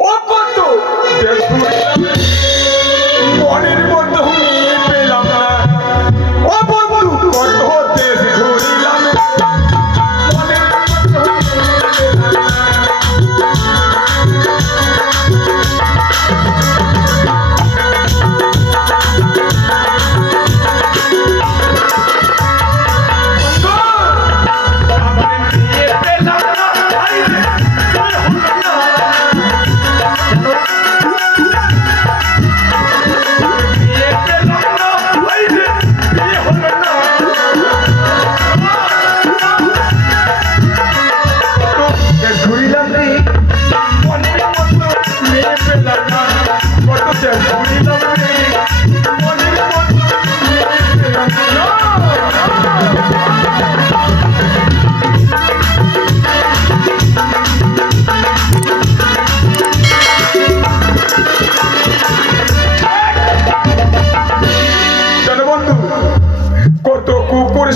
ও কত মনের মতো পেলাম না। ও বন্ধু কত দেশ ঘুরিলাম মনের মতো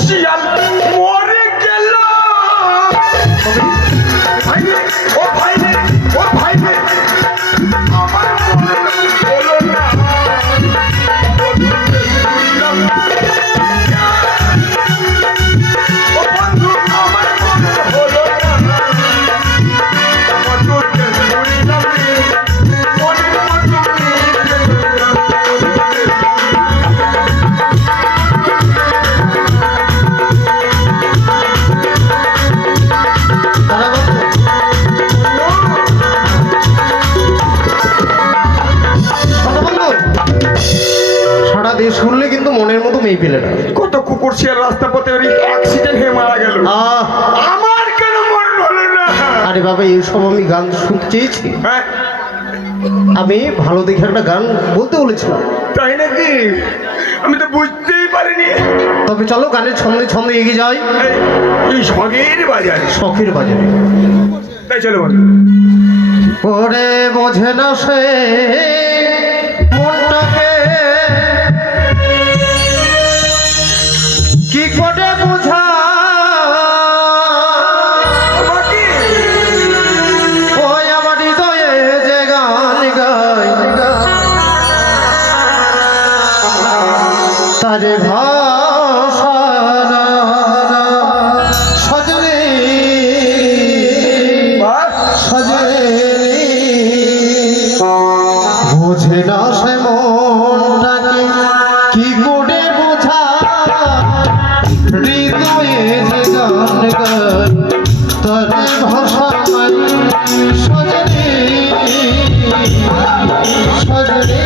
শিয়াল মরে গেল। ও ভাই ও ভাই আমার হলো না। ও বন্ধু আমার হলো না। শুনলে কিন্তু মনের মতো মেয়ে পেলে না। কত কুকুর শিয়াল রাস্তা পথে অ্যাক্সিডেন্ট হয়ে মারা গেল। আমার কেন মন হলো না? আরে বাবা এইসব আমি গান শুনতে চেয়েছি। হ্যাঁ আমি ভালো দেখে একটা গান বলতে বলেছিলাম। তাই নাকি? আমি তো বুঝতেই পারিনি। তবে চলো গানের ছন্দে ছন্দে এগিয়ে যাই। এই শখের বাজারে শখের বাজারে তাই চলো বল। ওরে বোঝে না সে মনটাকে কি করে বোঝা ওই আমার হৃদয়ে যে গান গায় তারে ভাষা সজনে সজনে বোঝে না সে মনটাকে কি করে বোঝা হৃদয়ে যে গান গায় তারে ভাষা সজনে সজনে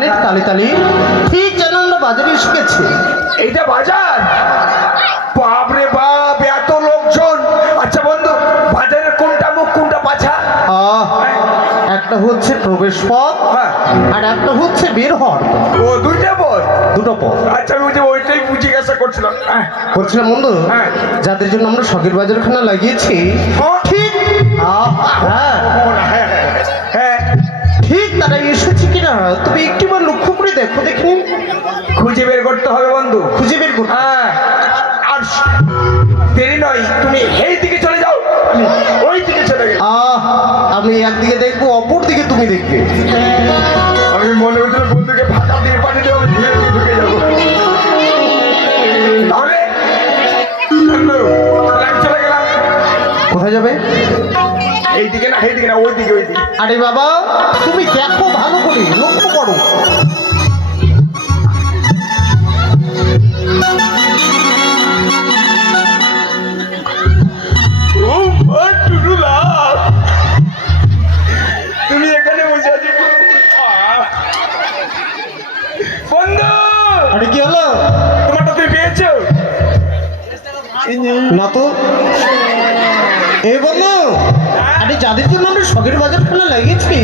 গানের তালে তালে ঠিক যেন আমরা বাজারে এসে গেছি। এইটা বাজার? বাপরে বাপ, এত লোকজন! আচ্ছা বন্ধু, বাজারের কোনটা মুখ কোনটা পাছা? একটা হচ্ছে প্রবেশ পথ, হ্যাঁ। আর একটা হচ্ছে বের হওয়ার পথ। ও, দুইটা পথ? দুটো পথ। আচ্ছা, আমি যে ওইটাই জিজ্ঞাসা করছিলাম। করছিলাম বন্ধু, হ্যাঁ। যাদের জন্য আমরা শখের বাজারখানা লাগিয়েছি, ঠিক হ্যাঁ হ্যাঁ হ্যাঁ, ঠিক তারা এসেছে কিনা তুমি একটিবার লক্ষ্য করে দেখো দেখি। খুঁজে বের করতে হবে বন্ধু, খুঁজে বের করো। হ্যাঁ। আর দেরি নয়, তুমি এই দিকে চলে যাও, আমি ওই দিকে চলে গেলাম। আমি একদিকে দেখবো, অপর দিকে তুমি দেখবে। আমি মনে হচ্ছিল বন্ধুকে ফাঁকা দিয়ে পাঠিয়ে দেবো, ধীরে ধীরে ঢুকে যাবো। তাহলে বন্ধু, আমি চলে গেলাম। কোথায় যাবে? এইদিকে না, এইদিকে না, ওই দিকে, ওই দিকে। আরে বাবা, তুমি দেখো ভালো করে, লক্ষ্য করো। ও মা টুটুলা, তুমি এখানে বসে আছো বন্ধু? আরে কি হলো? তোমারটা তুমি পেয়েছো না তো। এই বন্ধু, আরে যাদের জন্য আমরা শখের বাজারখানা লাগিয়েছি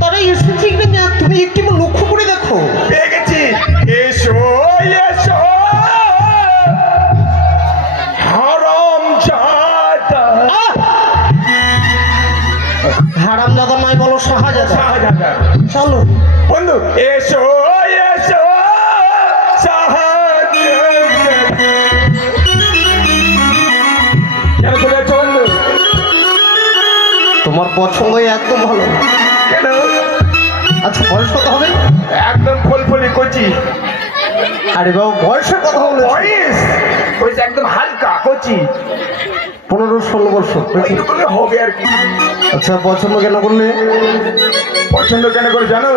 তারাই এসেছে কিনা তুমি একটু লক্ষ্য করে দেখো। পেয়ে গেছি। এসো এসো হারাম জাদা। হারাম দাদা নাই বলো, শাহজাদা। শাহজাদা। চলো বন্ধু, এসো এসো শাহজাদা। কেন চলে যাচ্ছ বন্ধু? তোমার পছন্দ একদম ভালো। কেন? আচ্ছা বয়স কত হবে? একদম ফলফলি কচি। আরে বাবা, বয়সের কথা বলে বয়স একদম হালকা কচি, 15-16 বছর। এইটুকুনি হবে আর কি। আচ্ছা পছন্দ কেন করলে? পছন্দ কেন করে জানো?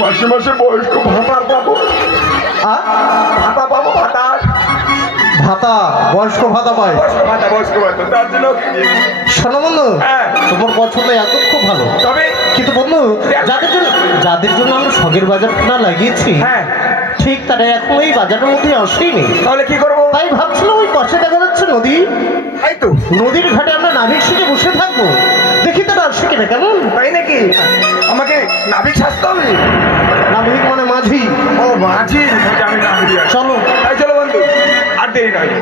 মাসে মাসে বয়স্ক ভাতা পাবো। ভাতা পাবো, ভাতা। ভাতা, বয়স্ক ভাতা পায়। ভাতা, বয়স্ক ভাতা, তার জন্য। শোনো বন্ধু, হ্যাঁ। তোমার পছন্দ একদম খুব ভালো, তবে কিন্তু বন্ধু যাদের জন্য আমরা শখের বাজারখানা লাগিয়েছি, হ্যাঁ, ঠিক তারা এখন এই বাজারের মধ্যে আসেনি। তাহলে কি করবো? তাই ভাবছিলাম ওই পাশে দেখা যাচ্ছে নদী, তাই তো। নদীর ঘাটে আমরা নাবিক শিখে বসে থাকবো, দেখি তারা আসে কিনা। কেমন? তাই নাকি? আমাকে নাবিক সাজতে হবে? নাবিক মানে মাঝি। ও মাঝি, আমি নাবিক। চলো তাই চলো বন্ধু, আর দেরি নয়।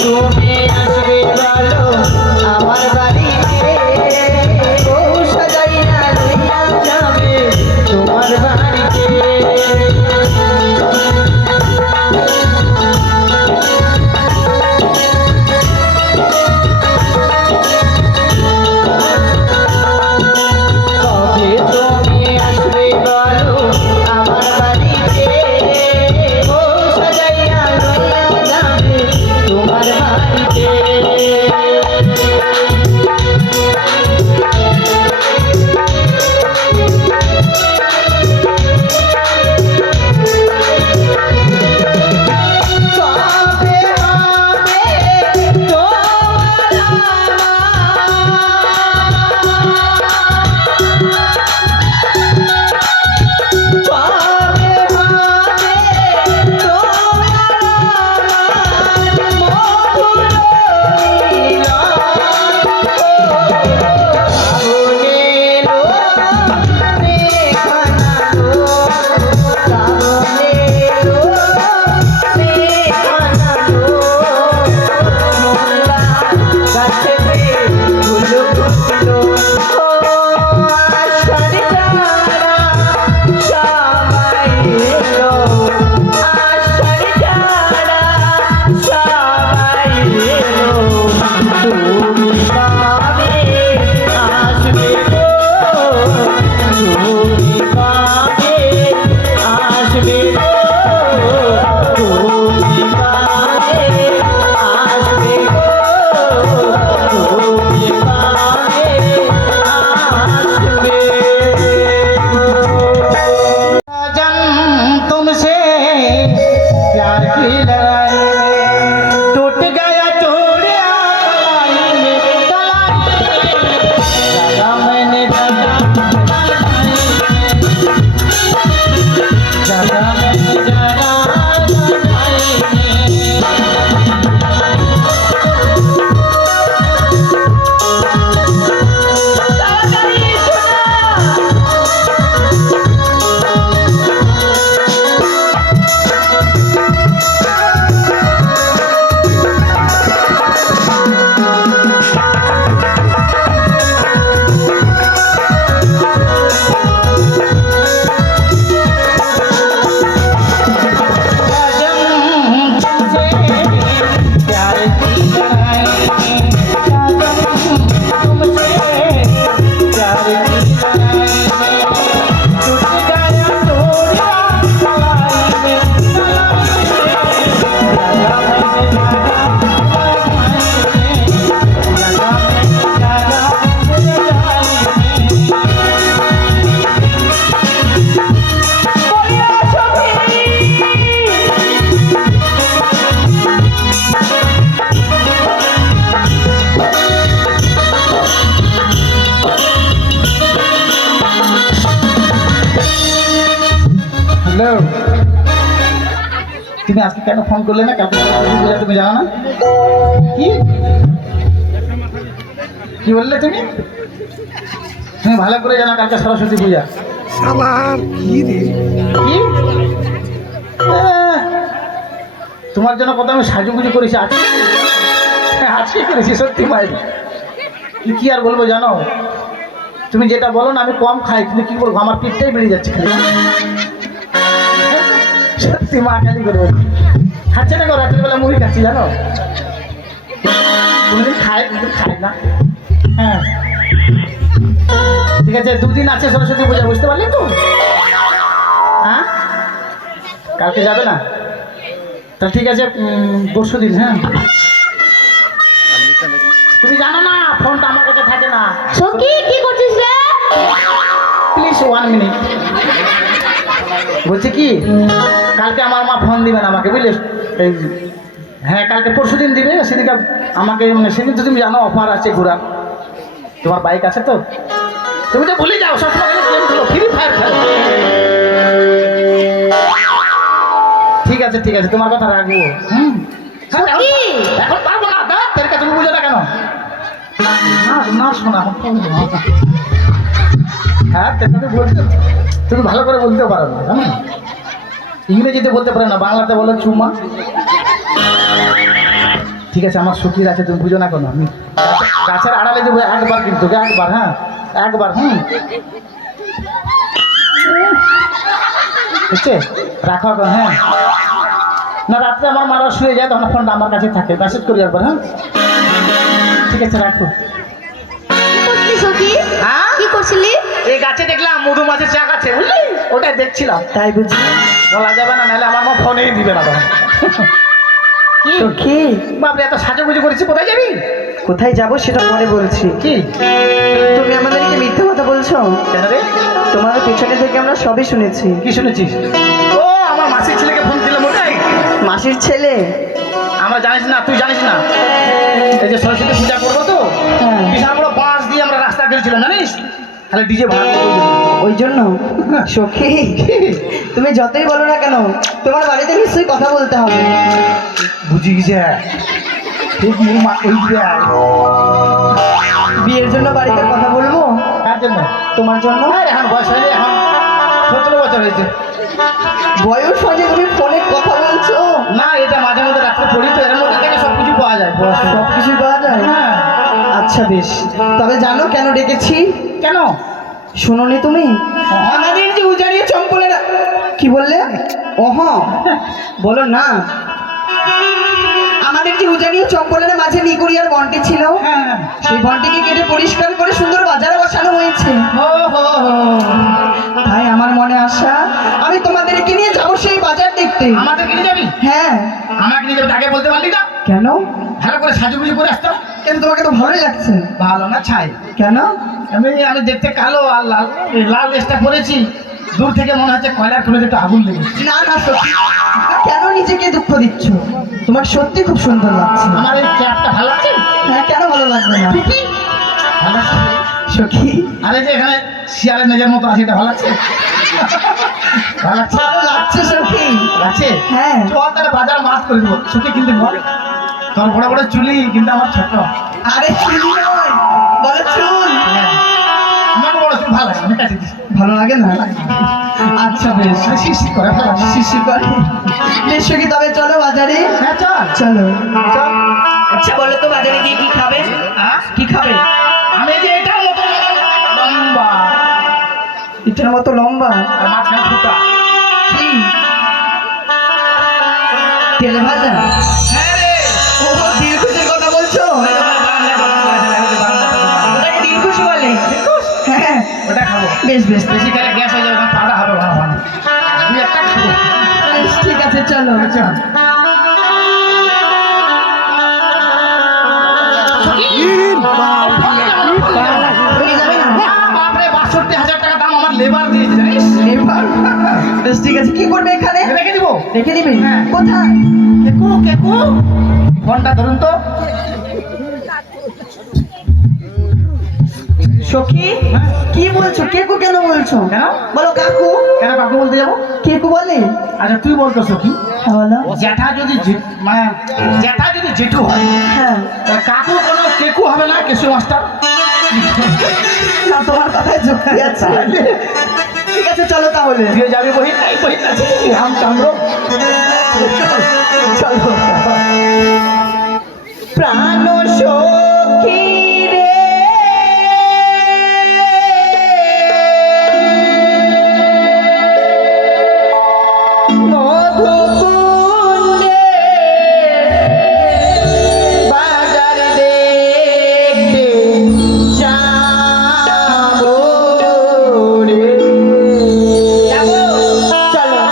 তুমি আসবে তুমি আজকে কেন ফোন করলে না? কালকে সরস্বতী পূজা তুমি জানো না? কি কি বললে তুমি? তুমি ভালো করে জানো কালকে সরস্বতী পূজা। কি তোমার জন্য কত আমি সাজুগুজু করেছি, আজকে করেছি সত্যি ভাই। কি আর বলবো জানো, তুমি যেটা বলো না আমি কম খাই, কিন্তু কি বলবো আমার পেটটাই বেড়ে যাচ্ছে খালি। সত্যি মা খালি করবো খাচ্ছে না গো, রাতের বেলা মুড়ি খাচ্ছি জানো। কোনদিন খাই কিন্তু খাই না। হ্যাঁ ঠিক আছে, দুদিন আছে সরস্বতী পূজা, বুঝতে পারলি তো? হ্যাঁ কালকে যাবে না? তা ঠিক আছে পরশু দিন। হ্যাঁ তুমি জানো না ফোনটা আমার কাছে থাকে না। সখী কি করছিস রে? Please 1 minute. বলছি কি কালকে আমার মা ফোন দিবেন আমাকে, বুঝলে? এই হ্যাঁ কালকে পরশু দিন দিবে, সেদিকে আমাকে মানে সেদিন তো তুমি জানো অফার আছে ঘোরার। তোমার বাইক আছে তো? তুমি তো ভুলে যাও সবসময় গেম খেলো, ফ্রি ফায়ার খেলো। ঠিক আছে ঠিক আছে, তোমার কথা রাখবো। হ্যাঁ এখন পারবো না, তোর কাছে তুমি বুঝো না কেন? না শোনা হ্যাঁ তুমি বলতে, তুমি ভালো করে বলতেও পারো না জানো, ইংরেজিতে বলতে পারো না, বাংলাতে বলো চুমা। ঠিক আছে আমার সুখীর আছে, তুমি বুঝো না কেন? আমি গাছের আড়ালে যাবো একবার, কিন্তু একবার। হ্যাঁ একবার। বুঝছে রাখো এখন। হ্যাঁ না রাত্রে আমার মারা শুয়ে যায়, তখন ফোনটা আমার কাছে থাকে, মেসেজ করি একবার। হ্যাঁ ঠিক আছে রাখো। কি সখী? হ্যাঁ কি করছিলি? এই গাছে দেখলাম মধুমাছির চাক আছে, বুঝলি? ওটাই দেখছিলাম। তাই বুঝি? বলা যাবে না, নাহলে আমার মা ফোনেই দিবে না তখন। সখী, বাপরে এত সাজুগুজু করেছি, কোথায় যাবি? কোথায় যাব সেটা পরে বলছি। কি তুমি আমাদেরকে মিথ্যা কথা বলছো? কেন রে? তোমাদের পেছনে থেকে আমরা সবই শুনেছি। কি শুনেছিস? ও আমার মাসির ছেলেকে ফোন দিলাম, ওটাই? মাসির ছেলে? আমরা জানিস না, তুই জানিস না, এই যে সরস্বতী পূজা করবো তো, হ্যাঁ। বিশাল বড় বাঁশ দিয়ে আমরা রাস্তা করেছিলাম জানিস, তাহলে ডিজে ভাড়া করবো। ওই জন্য সখী তুমি যতই বলো না কেন, তোমার বাড়িতে নিশ্চয়ই কথা বলতে হবে। বুঝি গেছে ঠিক মা ওই বিয়ের জন্য বাড়িতে কথা বলবো। কার জন্য? তোমার জন্য। এখন বয়স হয়নি, এখন 17 বছর হয়েছে। বয়স হয়ে তুমি ফোনে কথা বলছো? না এটা মাঝে মধ্যে রাত্রে পড়ি তো, এর মধ্যে থেকে সব কিছু পাওয়া যায়। সব কিছুই পাওয়া যায়? হ্যাঁ। আচ্ছা বেশ, তবে জানো কেন ডেকেছি? কেন? শুনোনি তুমি? আমাদের যে উজাড়িয়ে চম্পলেরা। কি বললে? ওহ বলো না। আমাদের যে উজাড়িয়ে চম্পলের মাঝে নিগুড়িয়ার বনটি ছিল, হ্যাঁ। সেই বনটিকে কেটে পরিষ্কার করে সুন্দর বাজারে বসানো হয়েছে। তাই আমার মনে আশা আমি তোমাদেরকে নিয়ে যাবো সেই বাজার দেখতে। আমাদেরকে নিয়ে যাবি? হ্যাঁ। আমাকে নিয়ে যাবি, আগে বলতে পারলি না? কেন? ভালো করে সাজুগুজু করে আসতাম। কিন্তু তোমাকে তো ভালোই লাগছে। ভালো না ছাই? কেন? আমি দেখতে কালো আর লাল, লাল ড্রেসটা পরেছি, দূর থেকে মনে হচ্ছে কয়লার খুলে একটু আগুন লেগেছে। না না সত্যি, কেন নিজেকে দুঃখ দিচ্ছ? তোমার সত্যি খুব সুন্দর লাগছে। আমার এই ক্যাপটা ভালো আছে? হ্যাঁ কেন ভালো লাগবে না? ভালো আছে? সখী আরে যে এখানে শিয়ালের নেজের মতো আছে, এটা ভালো আছে? ভালো আছে? ভালো লাগছে সখী। আছে? হ্যাঁ। চল তাহলে বাজার মাছ করে দেবো। সুখী কিন্তু বল, তোর বড় বড় চুলি কিন্তু আমার ছোট। আরে চুল নয়, বলো চুল। হ্যাঁ। আমার বড় চুল ভালো লাগে, আমি কাছে দিচ্ছি। ভালো লাগে না? আচ্ছা বেশ, শিশি করে ভালো লাগে। শিশির করে। বেশ সখী, তবে চলো বাজারে। হ্যাঁ চল চলো। চল। আচ্ছা বলো তো বাজারে গিয়ে কি খাবে? হ্যাঁ? কি খাবে? আমি যে এটার মতো লম্বা ইটের মতো লম্বা? আর মাঝখানে ফুটা। কি তেলে ভাজা? হ্যাঁ রে। ও দিলখুশির কথা বলছো? ওটাকে দিলখুশি বলে? হ্যাঁ ওটা খাবো। বেশ বেশ বেশি খেলে গ্যাস হয়ে যাবে, পাড়া হবে ভালো ভালো। তুই একটা খাবো। বেশ, ঠিক আছে চলো। চল। তুমি যাবে না? বাপরে 62,000 টাকা দাম আমার লেবার দিয়েছে জানিস? লেবার? বেশ ঠিক আছে, কি করবে এখানে? রেখে দিব। রেখে দিবে? হ্যাঁ। কোথায়? কেকু কেকু ফোনটা ধরুন তো। সখী কি বলছো? কেকু কেন বলছো? কেন? বলো কাকু। কেন কাকু বলতে যাবো? কেকু বলে? আচ্ছা তুই বলতো সখী। বলো জ্যাঠা যদি মানে জ্যাঠা যদি জেঠু হয়, হ্যাঁ তাহলে কাকু কোনো কেকু হবে না, কেশু মাস্টার? না তোমার কথায় যুক্তি আছে। ঠিক আছে চলো তাহলে দিয়ে যাবে বহিন, এই বহিন আছে রামচন্দ্র। চলো প্রাণ সখী রে মধুকুণ্ডে বাজার দেখতে যাবো রে। যাবো? চলো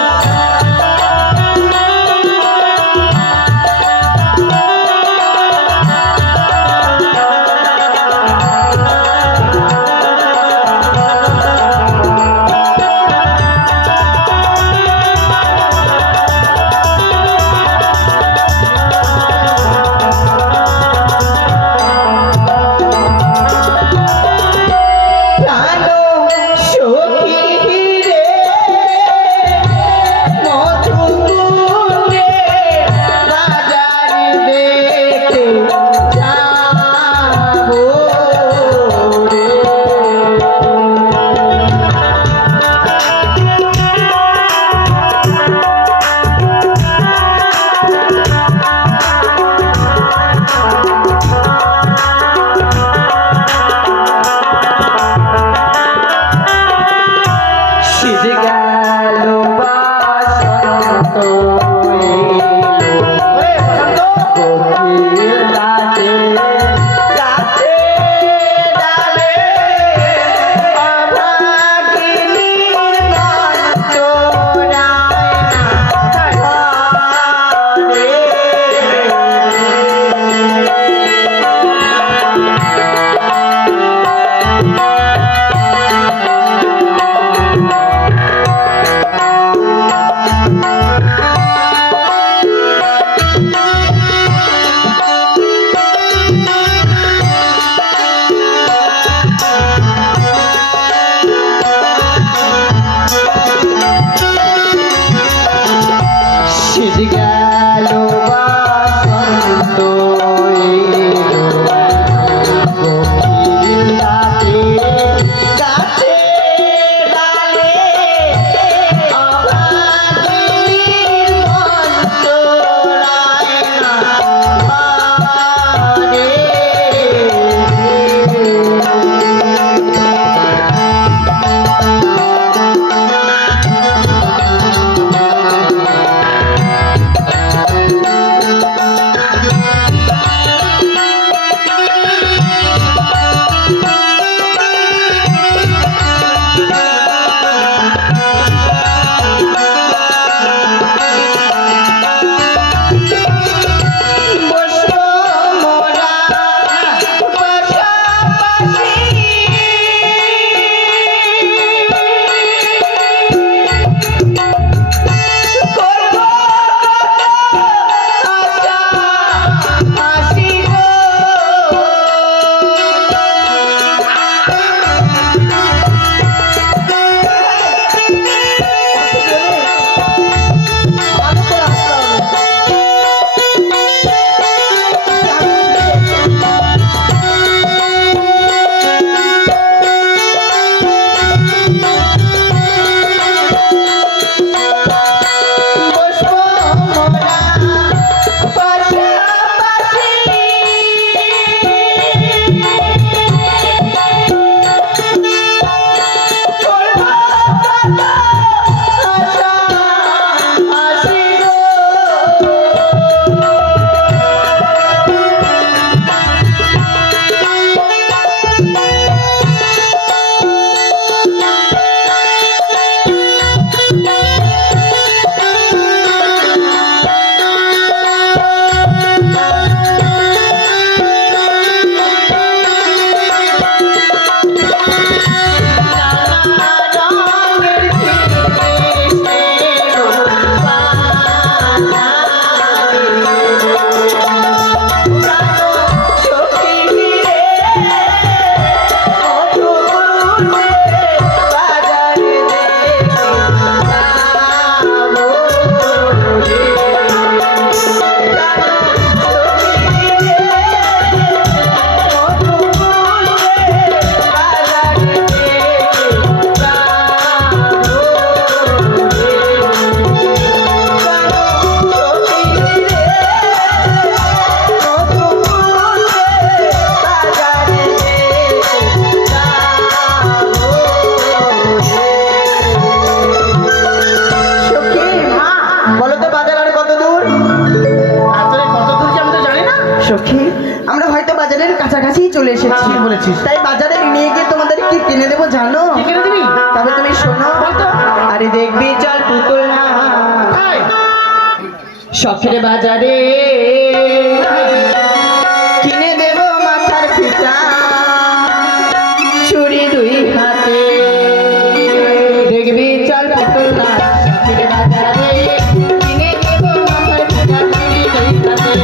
কাছাকাছি চলে এসেছি। কি বলেছিস? তাই বাজারে নিয়ে গিয়ে তোমাদের কি কিনে দেবো জানো? কি কিনে দিবি? তবে তুমি শোনো। বলতো। আরে দেখবি চল পুতুল না এই, শখের বাজারে কিনে দেব মাথার ফিতা ছুরি দুই হাতে। দেখবি চল পুতুল না শখের বাজারে কিনে দেব মাথার ফিতা ছুরি দুই হাতে।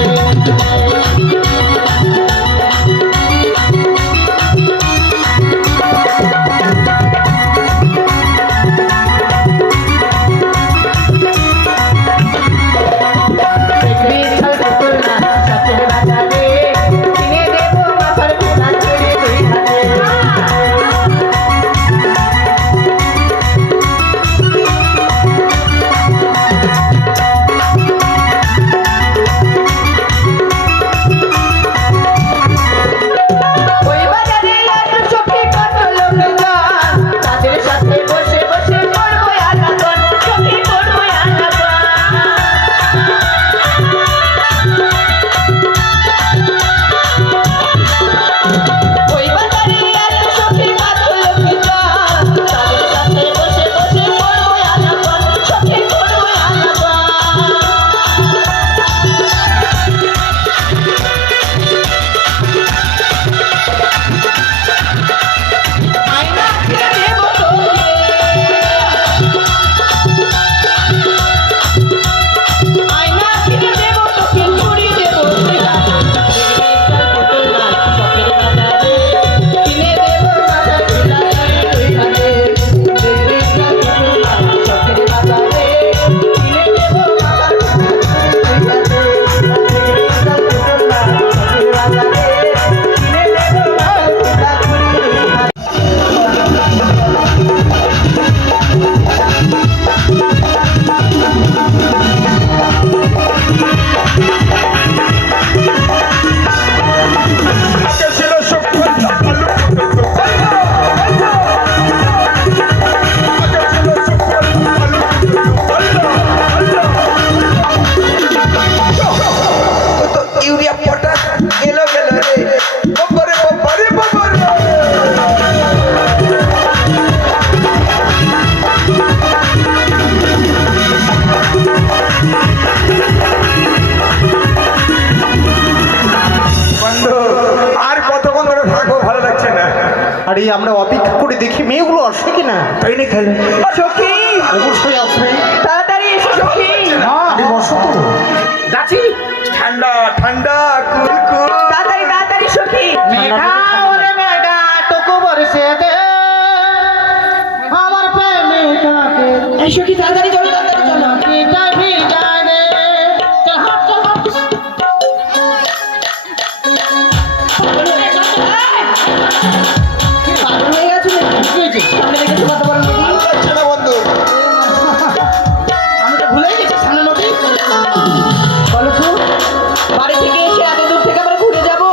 দেখবি চল পুতুল না শখের বাজারে কিনে দেব মাথার ফিতা ছুরি দুই হাতে। ওই বাজারে একটা সখী কত লোক যায়, তাদের সাথে বসে বসে করবো আলাপন, সখী করবো আলাপন। ওই বাজারে একটা সখী কত লোক যায়, তাদের সাথে বসে বসে করবো আলাপন, সখী করবো আলাপন। আয়না কিনে দেব তোকে, আয়না কিনে দেব তোকে, চুড়ি দেব তুই হাতে। পুতুল না শখের বাজারে কিনে দেব মাথার ফিতা ছুরি দুই হাতে। দেখবি চল পুতুল না শখের বাজারে কিনে দেব মাথার ফিতা ছুরি দুই হাতে। দেখবি চল পুতুল না শখের বাজারে কিনে দেব মাথার ফিতা ছুরি দুই হাতে। আগে ছিল সব খোলা, আলু পটল তো আল্লাহ, আল্লাহ। আগে ছিল সব খোলা, আলু পটল তো আল্লাহ, আল্লাহ। তো ইউরিয়া পটাশ এলো গেল রে, বাবারে বাবারে বাবারে। বন্ধু আর কতক্ষণ ধরে থাকবো, ভালো লাগছে না। আরে আমরা অপেক্ষা করে দেখি মেয়েগুলো আসবে কিনা। তাই না খেলে সখী অবশ্যই আসবে। তাড়াতাড়ি এসো সখী। আরে বসো তো। যাচ্ছি। ঠান্ডা ঠান্ডা কুল কুল। তাড়াতাড়ি তাড়াতাড়ি সখী। মেঘা ওরে মেঘা টুকু বরসে দে আমার প্রেমিকাকে এই সখী তাড়াতাড়ি চলো তাড়াতাড়ি চলো। ভিজা ভিজা দে। চল হাট চল হাট। পাগল হয়ে গেছো নাকি? সামনে দেখে কথা বলো দেখি। লাগছে না বন্ধু। আমি তো ভুলেই গেছি সামনে নদী। বলো তো, বাড়ি থেকে এসে এত দূর থেকে আবার ঘুরে যাবো?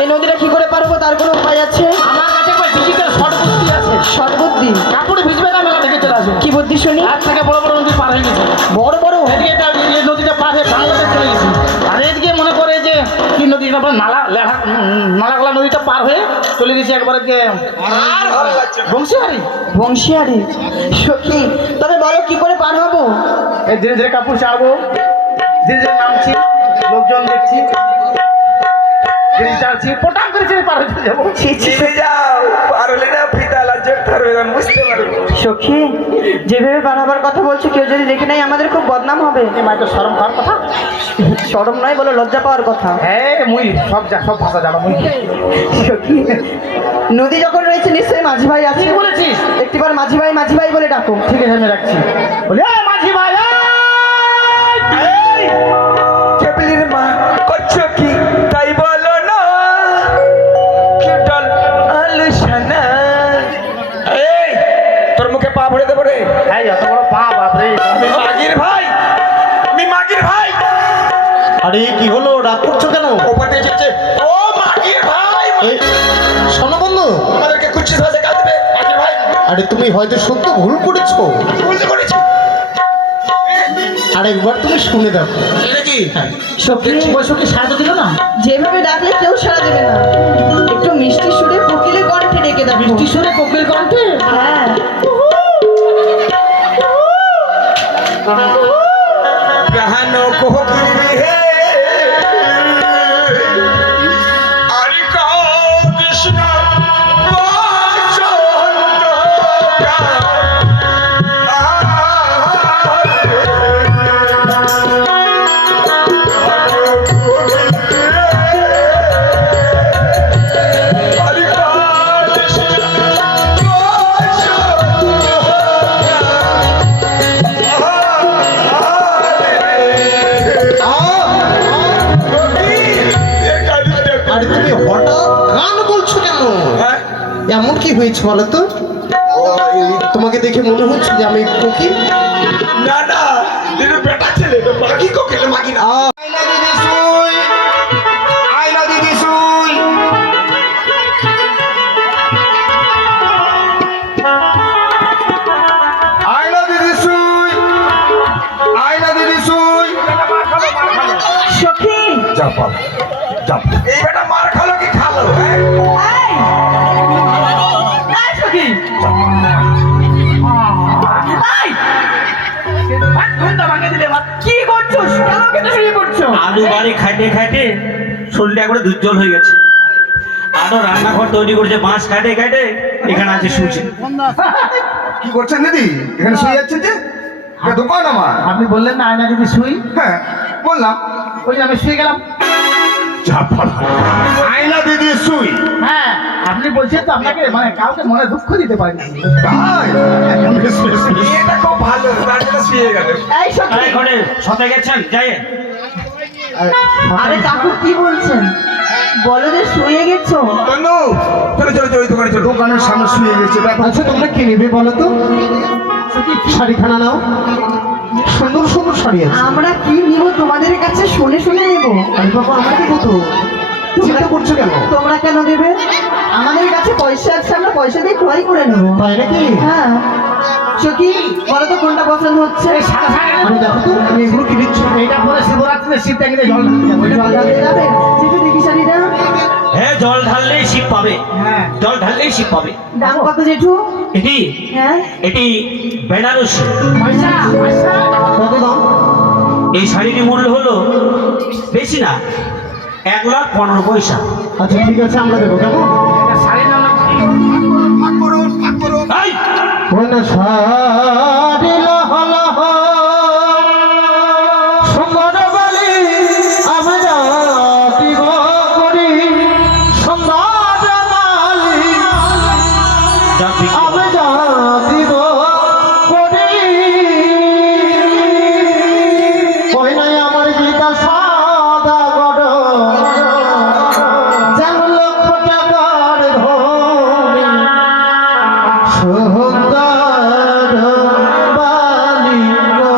এই নদীটা কি করে পারবো তার কোনো উপায় আছে? আমার কাছে কই ডিজিটাল শর্ট বুদ্ধি আছে। শর্ট বুদ্ধি। কাপড়ে ভিজবে না মেলা থেকে চলে আসবে। কি বুদ্ধি শুনি? আর থেকে বড় বড় নদী পার হয়ে গেছে। বড় বড় এদিকে এই নদীটা পার হয়ে বাংলাদেশ চলে গেছি। আর এদিকে মনে করে যে কি নদীটা বলে নালাগলা নদীটা পার হয়ে চলে গেছি একবারে যে আর ভালো লাগছে না। বংশীহারি। বংশিয়ারি। সখী তবে বলো কি করে পার হবো? এই ধীরে ধীরে কাপড় চাড়বো, ধীরে ধীরে নামছি, লোকজন দেখছি, ধীরে চাড়ছি, পটাং করে ছেড়ে পার হয়ে চলে যাবো। ছি, ছি, নেমে যাও, পারলে না ফিতা লাজে ধরবে না, বুঝতে পারবো। সখী যেভাবে পার হবার কথা বলছো কেউ যদি দেখে নাই আমাদের খুব বদনাম হবে। এই মাইতো শরম খাওয়ার কথা। শরম নয় বলো লজ্জা পাওয়ার কথা। হ্যাঁ মুই সব ভাষা জানো মুই। সখী নদী যখন রয়েছে নিশ্চয়ই মাঝি ভাই আছে। ঠিক বলেছিস। একটিবার মাঝি ভাই বলে ডাকো। ঠিক আছে আমি রাখছি। বলি এই মাঝি ভাই এই! এই, কেবলির মা করছো কি তাই বলো না, কেটল আলু সানা। এই, তোর মুখে পা ভরে দেবো রে। এই এত বড় পা বাপরে। আমি মাগির ভাই, আমি মাগির ভাই। আরে কি হলো, রাগ করছো কেন? ওপর দিয়ে চেয়েছে, ও মাগির ভাই। এই, শোনো বন্ধু, আমাদেরকে কুচ্ছিত ভাষায় কাজ দেবে, মাগির ভাই। আরে তুমি হয়তো সত্য ভুল করেছো। বুঝতে করেছি। আরেকবার তুমি শুনে দাও। এটা কি সখী ওই সখী সাহায্য দিল না? যেভাবে ডাকলে কেউ সাড়া দেবে না, একটু মিষ্টি সুরে কোকিলের কণ্ঠে ডেকে দেখো। মিষ্টি সুরে কোকিল কণ্ঠে? হ্যাঁ, কহানো কোকিল রে আরে কৃষ্ণ আরে তুমি হঠাৎ গান বলছো কেন? এমন কি হয়েছে বলো তো? তোমাকে দেখে মনে হচ্ছে যে আমি কোকিল। না না এটা বেটা ছেলে তো বাকি কোকিল মাগি না আয়না দিদি শুই আয়না দিদি শুই আয়না দিদি শুই আয়না দিদি শুই সখী যা বাবা যা এই বেটা মার খালো কি খালো হ্যাঁ এই সখী, এই! ভাত ঘন্টা ভাঙে দিলে ভাত। কি করছো? কেন খেতে শুরু করছো? আলু বাড়ি খাইতে খাইতে শরীরটা একবারে দুর্জল হয়ে গেছে। আরো রান্নাঘর তৈরি করছে বাঁশ খাইতে খাইতে এখানে আছে শুনছি। কি করছেন দিদি এখানে শুয়ে যাচ্ছেন যে এটা দোকান আমার আপনি বললেন না আয়না দিদি শুই, হ্যাঁ বললাম ওই যে আমি শুয়ে গেলাম। যা বাবা আয়না দিদি শুই হ্যাঁ আপনি বলছেন তো আপনাকে মানে কাউকে মনে দুঃখ দিতে পারি না। তাই এটা খুব ভালো তার জন্য শুয়ে গেল এই সখী, এখানে সতে গেছেন যাই আরে কাকু কি বলছেন? বলো যে শুয়ে গেছো। বন্ধু চলো চলো চলো দোকানে চলো দোকানের সামনে শুয়ে গেছে আচ্ছা তোমরা কি নেবে বলো তো? শাড়িখানা নাও, সুন্দর সুন্দর শাড়ি আছে। আমরা কি নিব তোমাদের কাছে শুনে শুনে নেব? আরে বাবা আমরা দেবো তো, চিন্তা করছো কেন? তোমরা কেন দেবে? আমাদের কাছে পয়সা আছে, আমরা পয়সা দিয়ে ক্রয় করে নেব। তাই নাকি? হ্যাঁ সখী, বলো তো কোনটা পছন্দ হচ্ছে? এই সাদা শাড়ি আমি দেখো তো তুমি এগুলো কি দিচ্ছ? এইটা পরে শিবরাত্রিতে শিব ট্যাঙ্কিতে জল ঢালতে যাবো। জল ঢালতে যাবে? যেটা দেখি শাড়িটা হ্যাঁ জল ঢাললেই শিব পাবে, হ্যাঁ জল ঢাললেই শিব পাবে। দাম কত জেঠু? এটি হ্যাঁ, এটি বেনারসি। পয়সা পয়সা কত দাম? এই শাড়িটির মূল্য হলো বেশি না 1,15,000 আচ্ছা ঠিক আছে আমরা দেবো, কেমন? এটা শাড়ি নাম না ভাগ করুন ভাগ করুন এই, ওই না শাড়ি লহ লহ সুন্দর বলি আমরা দিব করি সুন্দর মালি যা বিক্রি করো। আমরা দিব করি ওই নাই আমার গীতা সাদা গড় যেন লক্ষ টাকার ধনী সুন্দর বালি গো।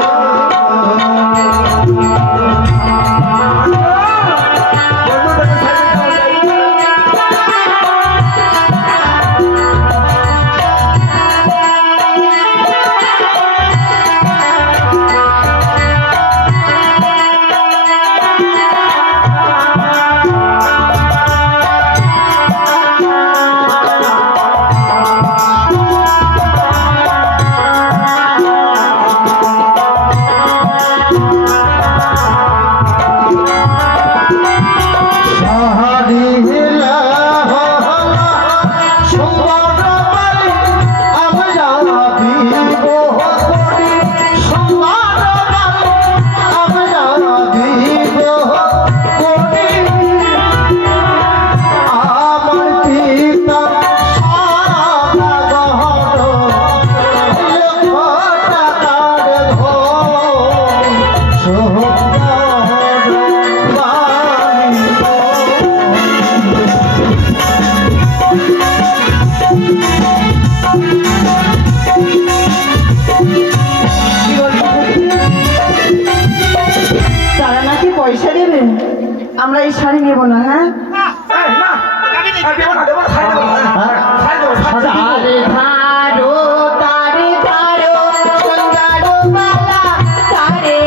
তারা নাকি পয়সা দেবে? আমরা এই শাড়ি নেব না। হ্যাঁ, দেবো না দেবো না ছাড় দেবো তারে ধারো তারে ধারো সুন্দর বালা তারে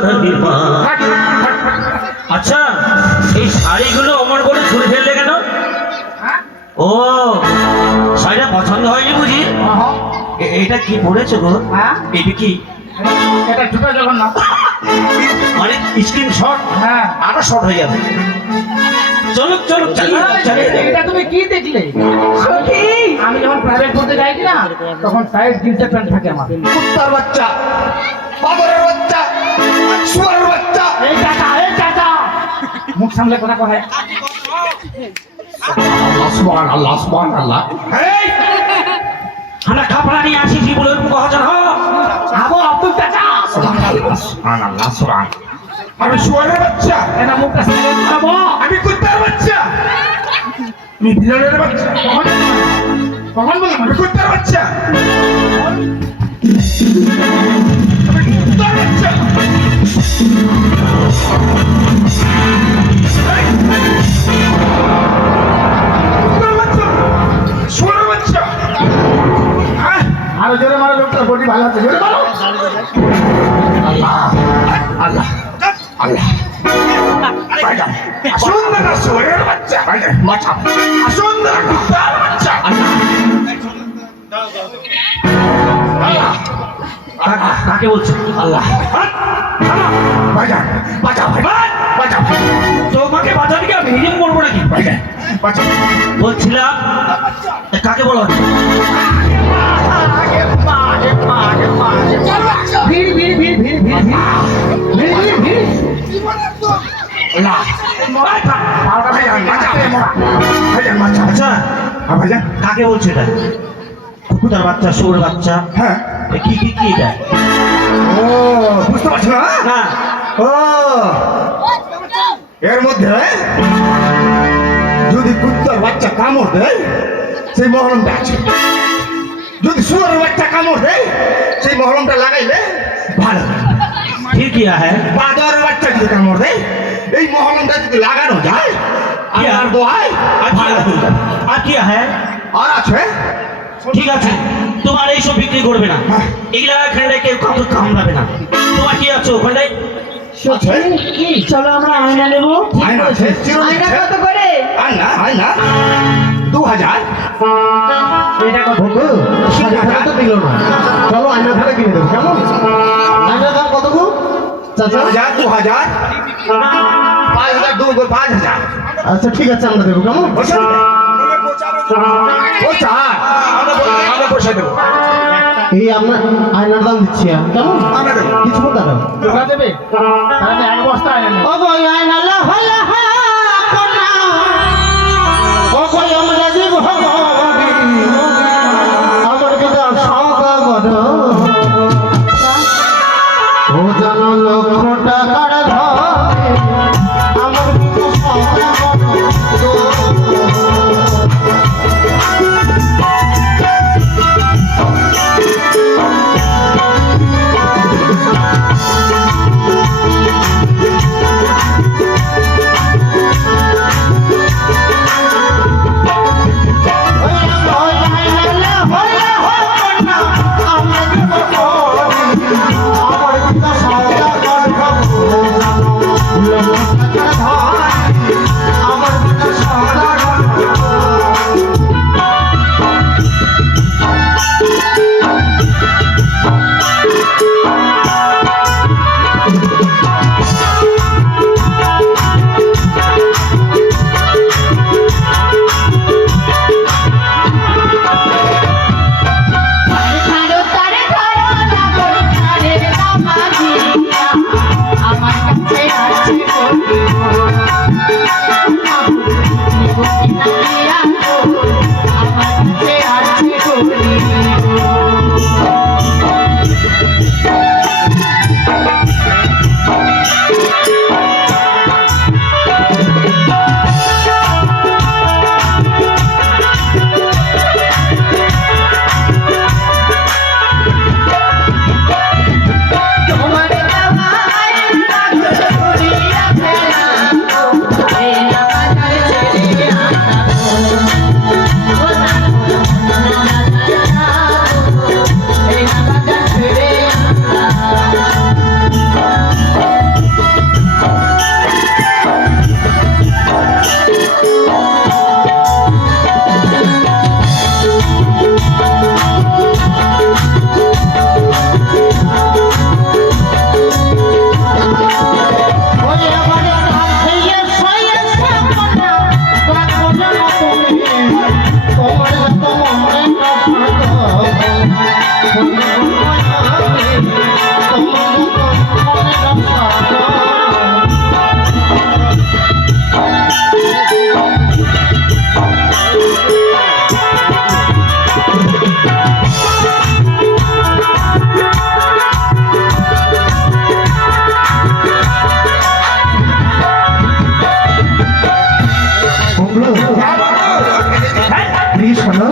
চড়ালি মা। আচ্ছা এই শাড়িগুলো অমর করে ছুঁড়ে ফেললে কেন? ও শাড়িটা পছন্দ হয়নি বুঝি? এটা কি পড়েছো গো? হ্যাঁ? এটা কি এটা ছোট জগন্নাথ। মানে স্ক্রিন শট? হ্যাঁ। আটা শর্ট হয়ে যাবে। চলো চলো চালিয়ে দাও, চালিয়ে দাও। এটা তুমি কি দেখলে? আমি যখন প্রাইভেট পড়তে যাই না তখন সাইড জিন্সের প্যান্ট থাকে আমার। কুত্তার বাচ্চা, বাবরের বাচ্চা, শুয়ারের বাচ্চা। এই চাচা মুখ সামলে কথা কয়। আল্লাহ সুবহানাল্লাহ। এই আমরা কাপড়া নিয়ে আসিছি বলে ওরকম হাজার হ। আবো আব্দুল চাচা। সুবহানাল্লাহ। আমি শুয়ারের বাচ্চা, এটা মুখটা সামলে খাবো। আমি কুত্তার বাচ্চা, আমি বিড়ালের বাচ্চা, কখন বললাম? আমি কুত্তার বাচ্চা, আমি কুত্তার বাচ্চা। কুত্তার বাচ্চা, শুয়ারের বাচ্চা। হ্যাঁ? আরো জোরে মারো, লোকটার বডি ভালো আছে, জোরে মারো। আল্লাহ আল্লাহ ভাইজান, আসুন না শুয়ারের বাচ্চা, ভাইজান বাঁচাও, আসুন না কুত্তার বাচ্চা। আল্লাহ কাকে বলছো? আল্লাহ ভাইজান বাঁচাও, ভাই বাঁচাও, তোমাকে বাঁচাতে কি আমি হিরিম করবো নাকি? ভাইজান বাঁচাও। বলছিলাম কাকে বলা হচ্ছে? ভিড় ভিড় ভিড় ভিড় ভিড় ভিড় ভিড় ভিড়। আল্লাহ ভাইজান বাঁচাও, ভাইজান বাঁচাও। আচ্ছা হ্যাঁ ভাইজান, কাকে বলছো এটা? কুকুতার বাচ্চা, শুয়োর বাচ্চা, হ্যাঁ। এ কি কি কি এটা? ও বুঝতে পারছো না? না ও এর মধ্যে যদি কুত্তার বাচ্চা কামড় দেয় সেই মহরমটা আছে, যদি শুয়ারের বাচ্চা কামড় দেয় সেই মহরমটা লাগাইলে ভালো। ঠিক কিয়া হ্যাঁ। বাদরের বাচ্চা যদি কামড় দেয় এই মহরমটা যদি লাগানো যায় আর দোয়ায় ভালো হয়ে যাবে। আর কি হ্যাঁ? আর আছে ঠিক আছে, তোমার এইসব বিক্রি করবে না, এগুলা এখানে কেউ কাউকে কামড়াবে না। তোমার কি আছে ওখানে? আছে চলো আমরা আয়না নেবো। আয়না আছে, চিরুনি আয়না আছে। কত করে? আয়না 2000। এটা কত? তো দিল না, চলো আয়না ধারে কিনে দেবো, কেমন? আয়না দাম কত গো চাচা? 2000 5000 5000। আচ্ছা ঠিক আছে, আমরা দেবো, কেমন? আমরা পয়সা দেবো। এই আমরা আয়নার দাম দিচ্ছি, কেমন? আমরা দেবো। কিছু কথা না। তোমরা দেবে? তাহলে এক বস্তা আয়না নেবে। ও বই আয়না লাহা লাহা কোনা। ও কই আমরা দেব আমার পিতা সাদা বড় ও জানো লক্ষ টাকার ধরে আমার পিতা সাদা বড় প্লিজ শোনো,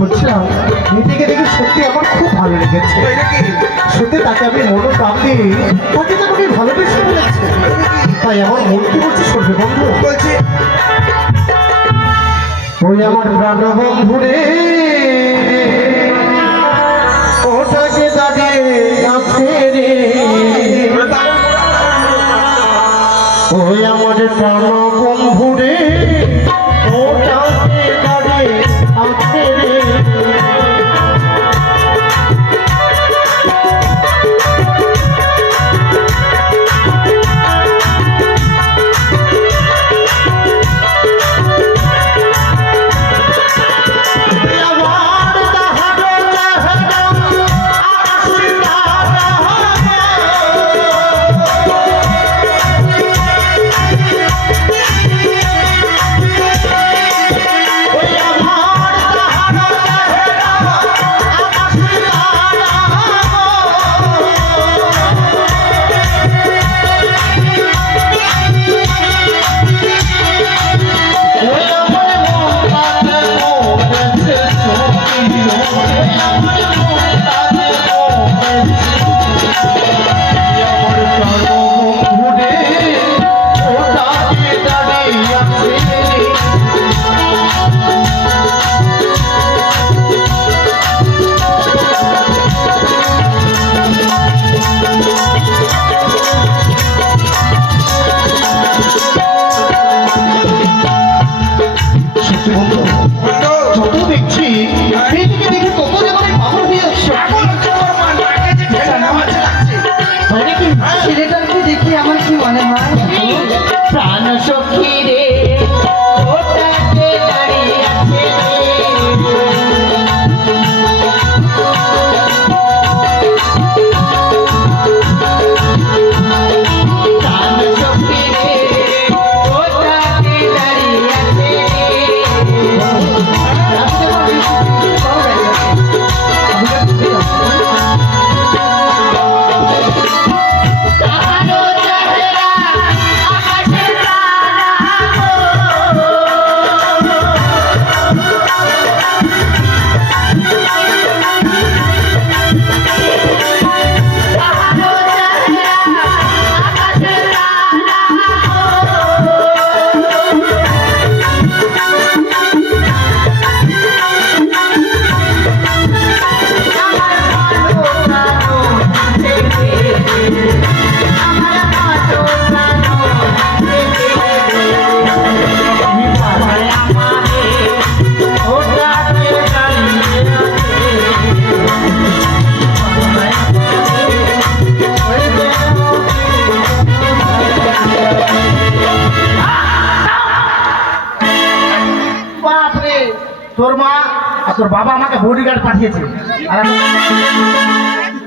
বলছিলাম মেয়েটিকে দেখে সত্যি আমার খুব ভালো লেগেছে। সত্যি তাকে আমি মনে দাম দিয়ে তাকে তো আমাকে ভালোবেসে বলেছে, তাই আমার মন কি বলছে শুনবে বন্ধু? বলছি ওই আমার প্রাণ বন্ধু রে, ওটাকে দাঁড়িয়ে আছে রে, ওই আমার প্রাণ বন্ধু রে, ওটাকে দাঁড়িয়ে আছে রে। যত দেখছি মেয়েটিকে দেখে তত যেন আমি পাগল হয়ে যাচ্ছি। হয় নাকি? ছেলেটাকে দেখে আমার কি মনে হয় প্রাণ সখী রে ওটাকে দাঁড়িয়ে আছে প্রাণ সখী রে ওটাকে দাঁড়িয়ে আছে তাহারও চেহারা আকাশের তারা তাহারও চেহারা আকাশের বাপরে, তোর মা আর তোর বাবা আমাকে বডিগার্ড পাঠিয়েছে, আর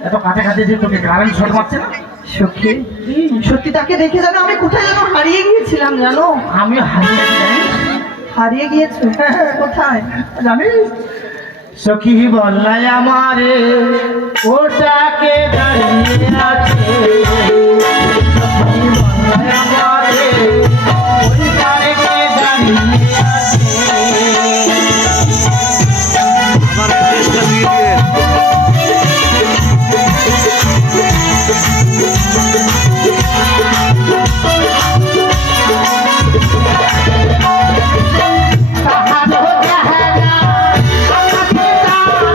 এত কাছে কাছে যে তোকে কারেন্ট শট মারছে না। সখী সত্যি তাকে দেখে জানো আমি কোথায় যেন হারিয়ে গিয়েছিলাম জানো আমিও হারিয়ে গেছি, জানিস? হারিয়ে গিয়েছো কোথায় জানিস সখী বললাই আমারে ওটাকে দাঁড়িয়ে আছে, সখী বললাই আমারে ওইটাকে দাঁড়িয়ে আছে। তাহারও চেহারা আকাশের তারা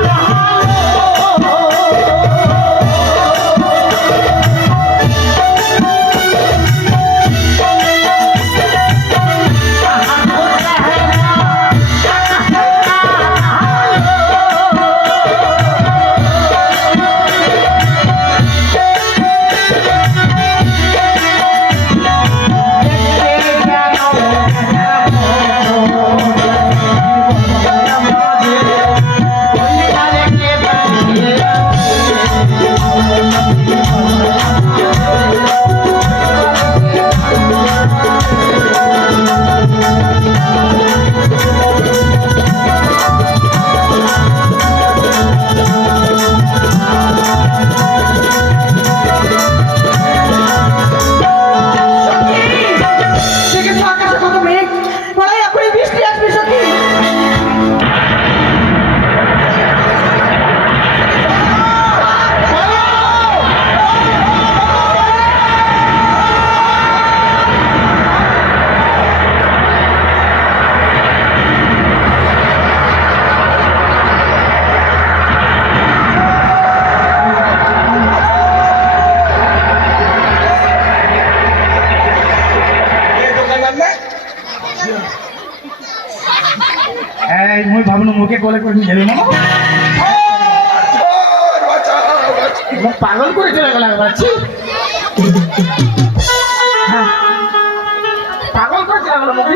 এই মুই ভাবনু মুখে কোলে করে নিয়ে যাবি না মুখ পাগল করে চলে গেল একবার ছি হ্যাঁ পাগল করে চলে গেল মুখ